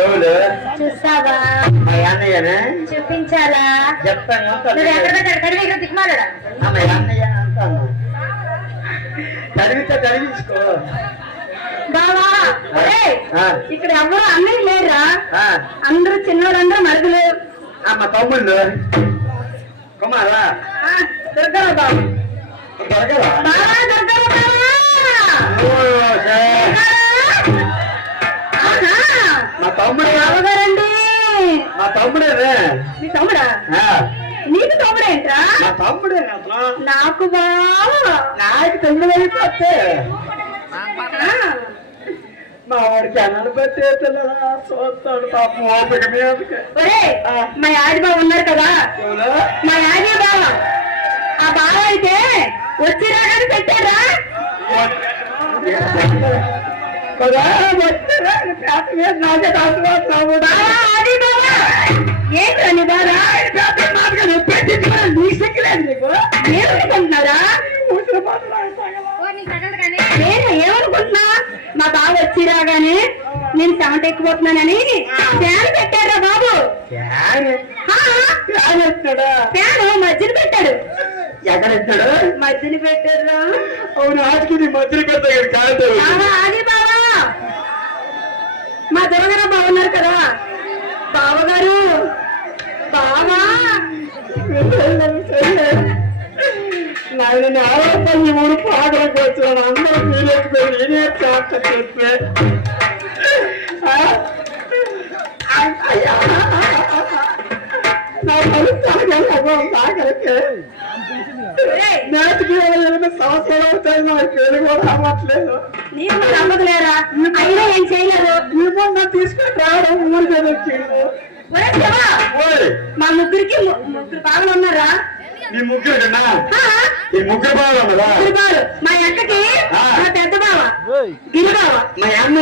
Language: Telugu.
ఎవరు చూస్తావా? మా అన్నయ్యనే చూపించాలా? చెప్తాను. నువ్వు ఎక్కడ పెట్టాడు కడివి ఇక్కడ దిక్కుమాలడా? మా అన్నయ్య అంటాను. చదివితే చదివించుకో బావా. ఒరేయ్, ఆ. ఇక్కడ ఎవరు అన్నయ్య లేరా? ఆ. అందరూ చిన్నోళ్ళందరూ మరుగులు. మా తమ్ముళ్ళు కుమారా దొరకరా బాబు? దొరకరా? బావా దొరకరా బావా? మా తమ్ముడు బావగారండి. మా తమ్ముడేనే. మీ తమ్ముడా? నీకు తమ్ముడేంట్రా? మా తమ్ముడే అసలు. నాకు బావా. నాకు తమ్ముడు అయిపోతే మా వాడికి అన్నలు బట్టి చూస్తాడు పాపం ఓపిక మీదకి. ఒరేయ్, మా యాడి బావ ఉన్నారు కదా, మా యాడి బావ. ఆ బావ అయితే వచ్చి రాగానే పెట్టారా? ఏంటని బాగా ఏమనుకుంటున్నారా? నేను ఏమనుకుంటున్నా, మా బావ వచ్చి రాగానే నేను చెమట ఎక్కిపోతున్నానని ఫ్యాన్ పెట్టారా బాబు? ఫ్యాన్ మధ్యన పెట్టాడు. ఎక్కడెత్తాడు? మధ్యన పెట్టారు. అవును, ఆడికి మధ్యలో పెడతాడు కాదు. అది బావా, మా దొరగారు బాగున్నారు కదా బావగారు. బావా నేను ఆరోగ్యం ఊరు పాటలకు వచ్చాను. అందరూ మీరెక్కిపోయి నేనే చాట చెప్పే నేటికి 28 సంవత్సరాలు అవుతాయి. నాకు పేరు కూడా రావట్లేదు. నీకు నమ్మకలేరా? అయినా ఏం చేయలేదు. ఏమన్నా తీసుకొని రావడం ఊరికే వచ్చిండు. మా ముగ్గురికి ముగ్గురు బావలు ఉన్నారా? మీ ముగ్గురు కన్నా ఈ ముగ్గురు బాగా ముగ్గురు బావలు. మా అక్కకి మా పెద్ద బావ గిరి బావ, మా అన్న